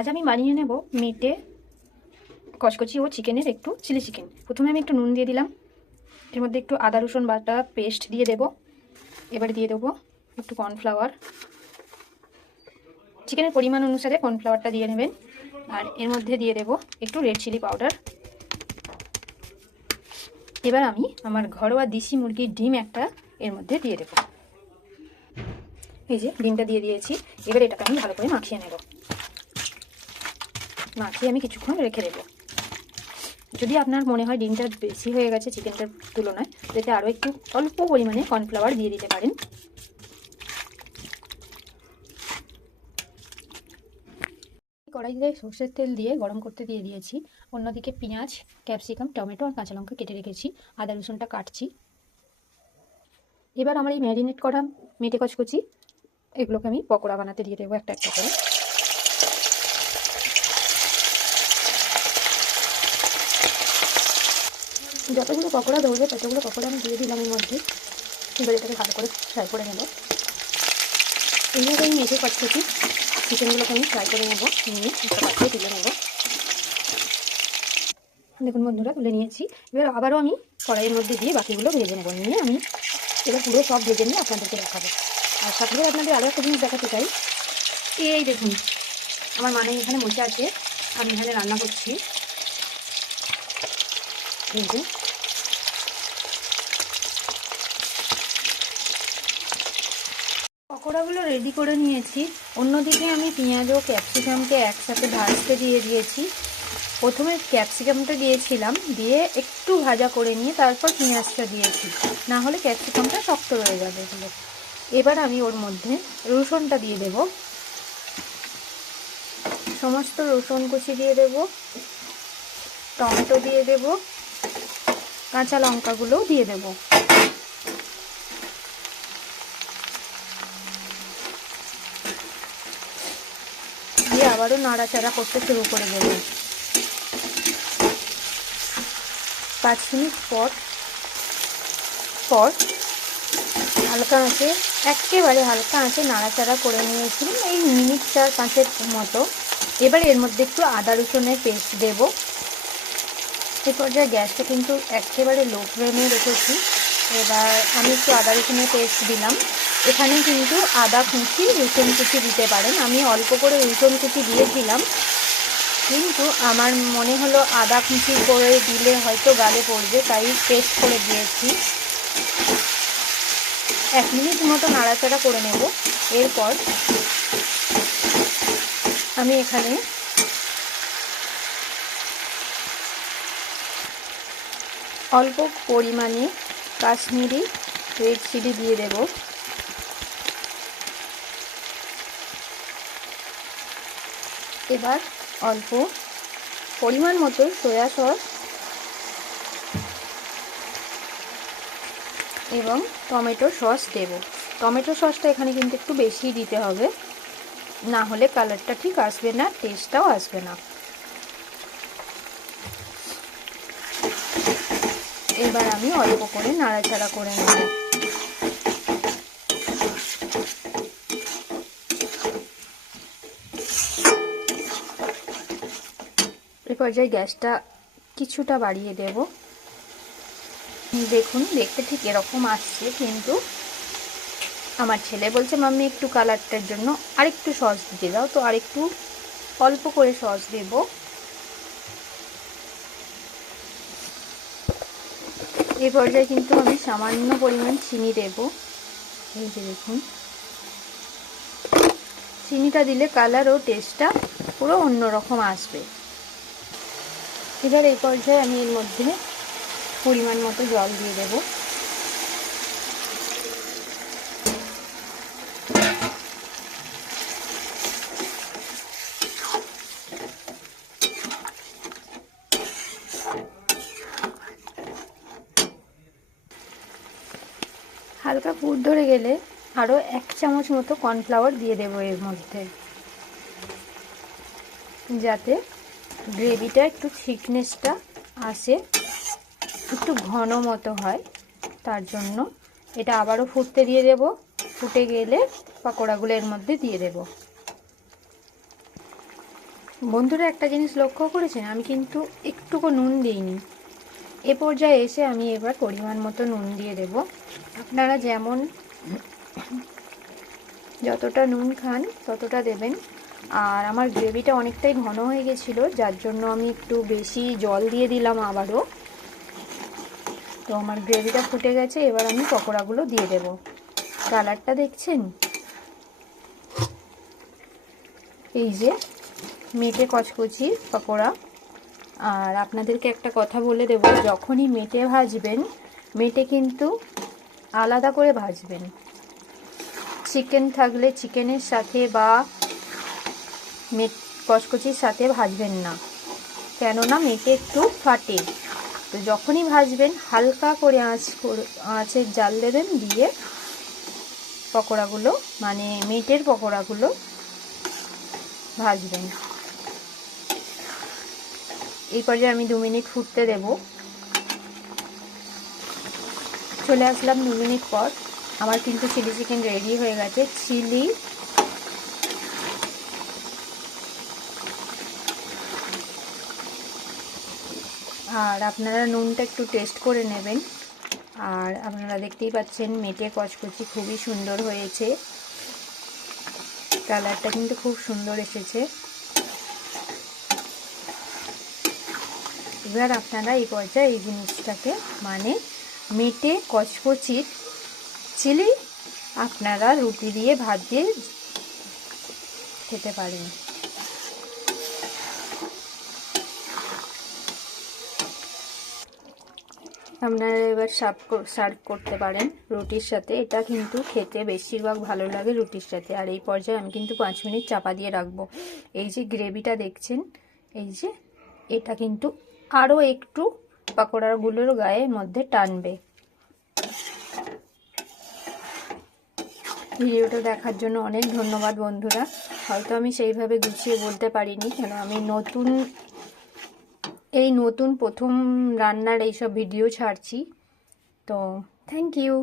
আজ আমি বানিয়ে নেব মেটে কচকচি ও চিকেনের একটু চিলি চিকেন। প্রথমে আমি একটু নুন দিয়ে দিলাম, এর মধ্যে একটু আদা রসুন বাটা পেস্ট দিয়ে দেব। এবারে দিয়ে দেবো একটু কর্নফ্লাওয়ার, চিকেনের পরিমাণ অনুসারে কর্নফ্লাওয়ারটা দিয়ে নেবেন। আর এর মধ্যে দিয়ে দেব একটু রেড চিলি পাউডার। এবার আমি আমার ঘরোয়া দেশি মুরগির ডিম একটা এর মধ্যে দিয়ে দেব। এই যে ডিমটা দিয়ে দিয়েছি। এবার এটাকে আমি ভালো করে মাখিয়ে নেব। মাখিয়ে আমি কিছুক্ষণ রেখে দেবো। যদি আপনার মনে হয় ডিমটা বেশি হয়ে গেছে চিকেনটার তুলনায়, এতে আরও একটু অল্প পরিমাণে কর্নফ্লাওয়ার দিয়ে দিতে পারেন। কড়াইতে সর্ষের তেল দিয়ে গরম করতে দিয়ে দিয়েছি। অন্যদিকে পেঁয়াজ, ক্যাপসিকাম, টমেটো আর কাঁচা লঙ্কা কেটে রেখেছি। আদা রসুনটা কাটছি। এবার আমার এই ম্যারিনেট করা মেটে কচকচি এগুলোকে আমি পকোড়া বানাতে দিয়ে দেবো একটা একটা করে। যতগুলো পকোড়া ধরবে ততগুলো পকোড়া আমি দিয়ে দিলাম এর মধ্যে। এবার এটাকে ভালো করে ফ্রাই করে নেব। এইভাবে আমি মেটে কচকচি চিকেনগুলোকে আমি ফ্রাই করে নেব, নিয়ে একটা পাত্রে তুলে নেব। দেখুন বন্ধুরা, তুলে নিয়েছি। এবার আবারও আমি কড়াইয়ের মধ্যে দিয়ে বাকিগুলো ভেজে নেব। নিয়ে আমি এবার পুরো সব ভেজে নিয়ে আপনাদেরকে দেখাবো। আর সাথে আপনাদের আরও একটা জিনিস দেখাতে চাই। এই দেখুন, আমার মানে এখানে বসে আছে, আমি এখানে রান্না করছি। এই যে পকোড়াগুলো রেডি করে নিয়েছি। অন্যদিকে আমি পেঁয়াজ ও ক্যাপসিকামকে একসাথে ভাজতে দিয়ে দিয়েছি। প্রথমে ক্যাপসিকামটা দিয়েছিলাম, দিয়ে একটু ভাজা করে নিয়ে তারপর পেঁয়াজটা দিয়েছি, না হলে ক্যাপসিকামটা শক্ত রয়ে যাবে এগুলো। এবার আমি ওর মধ্যে রসুনটা দিয়ে দেব। সমস্ত রসুন কুচি দিয়ে দেব, টমেটো দিয়ে দেব, কাঁচা লঙ্কাগুলোও দিয়ে দেব। দিয়ে আবারও নাড়াচাড়া করতে শুরু করে দেব। 5 মিনিট পর হালকা আঁচে, একেবারে হালকা আঁচে নাড়াচাড়া করে নিয়েছিলাম এই মিনিট 4-5 মতো। এবার এর মধ্যে একটু আদা রসুনের পেস্ট দেব। এই পর্যায়ে গ্যাসটা কিন্তু একেবারে লো ফ্লেমে রেখেছি। এবার আমি একটু আদা রসুনের পেস্ট দিলাম। এখানে কিন্তু আদা কুচি, রসুন কুচি দিতে পারেন। আমি অল্প করে রসুন কুচি দিয়েছিলাম, কিন্তু আমার মনে হলো আদা কুচি করে দিলে হয়তো গালে পড়বে, তাই পেস্ট করে দিয়েছি। 1 মিনিট মতো নাড়াচাড়া করে নেব। এরপর আমি এখানে অল্প পরিমাণে কাশ্মীরি রেড চিলি দিয়ে দেব। এবার অল্প পরিমাণ মতো সয়া সস এবং টমেটো সস দেব। টমেটো সসটা এখানে কিন্তু একটু বেশি দিতে হবে, না হলে কালারটা ঠিক আসবে না, টেস্টটাও আসবে না। এবার আমি অল্প করে নাড়াচাড়া করে নেব। এই পর্যায়ে গ্যাসটা কিছুটা বাড়িয়ে দেব। দেখুন, দেখতে ঠিক এরকম আসছে, কিন্তু আমার ছেলে বলছে মাম্মি একটু কালারটার জন্য আরেকটু সস দিতে দাও, তো আরেকটু অল্প করে সস দেব। এই পর্যায়ে কিন্তু আমি সামান্য পরিমাণ চিনি দেব। এই যে দেখুন, চিনিটা দিলে কালার ও টেস্টটা পুরো অন্যরকম আসবে। এবার এই পর্যায়ে আমি এর মধ্যে পরিমাণ মতো জল দিয়ে দেব। হালকা ফুট ধরে গেলে আরও 1 চামচ মতো কর্নফ্লাওয়ার দিয়ে দেবো এর মধ্যে, যাতে গ্রেভিটা একটু থিকনেসটা আসে, একটু ঘন মতো হয়। তার জন্য এটা আবারও ফুটতে দিয়ে দেব। ফুটে গেলে পকোড়াগুলো এর মধ্যে দিয়ে দেব। বন্ধুরা একটা জিনিস লক্ষ্য করেছেন, আমি কিন্তু একটুকু নুন দিইনি। এ পর্যায়ে এসে আমি এবার পরিমাণ মতো নুন দিয়ে দেব। আপনারা যেমন যতটা নুন খান ততটা দেবেন। আর আমার গ্রেভিটা অনেকটাই ঘন হয়ে গেছিলো, যার জন্য আমি একটু বেশি জল দিয়ে দিলাম আবারও। তো আমার গ্রেভিটা ফুটে গেছে, এবার আমি পকোড়াগুলো দিয়ে দেব। কালারটা দেখছেন? এই যে মেটে কচকচি পকোড়া। আর আপনাদেরকে একটা কথা বলে দেব, যখনই মেটে ভাজবেন, মেটে কিন্তু আলাদা করে ভাজবেন। চিকেন থাকলে চিকেনের সাথে বা মেট কচকচির সাথে ভাজবেন না, কেননা মেটে একটু ফাটে। তো যখনই ভাজবেন হালকা করে আঁচের জাল দেবেন, দিয়ে পকোড়াগুলো মানে মেটের পকোড়াগুলো ভাজবেন। এই পর্যায়ে আমি 2 মিনিট ফুটতে দেব। চলে আসলাম 2 মিনিট পর। আমার কিন্তু চিলি চিকেন রেডি হয়ে গেছে। চিলি আর আপনারা নুনটা একটু টেস্ট করে নেবেন। আর আপনারা দেখতেই পাচ্ছেন মেটে কচকচি খুবই সুন্দর হয়েছে, কালারটা কিন্তু খুব সুন্দর এসেছে। এবার আপনারা এই পর্যায়ে এই জিনিসটাকে মানে মেটে কচকচির চিলি আপনারা রুটি দিয়ে ভাত দিয়ে খেতে পারেন। আপনারা এবার সার্ভ করতে পারেন রুটির সাথে। এটা কিন্তু খেতে বেশিরভাগ ভালো লাগে রুটির সাথে। আর এই পর্যায়ে আমি কিন্তু 5 মিনিট চাপা দিয়ে রাখবো। এই যে গ্রেভিটা দেখছেন, এই যে এটা কিন্তু আরও একটু পকোড়াগুলোর গায়ের মধ্যে টানবে। ভিডিওটা দেখার জন্য অনেক ধন্যবাদ বন্ধুরা। হয়তো আমি সেইভাবে গুছিয়ে বলতে পারিনি, কেন আমি নতুন প্রথম রান্নার এইসব ভিডিও ছাড়ছি। তো থ্যাংক ইউ।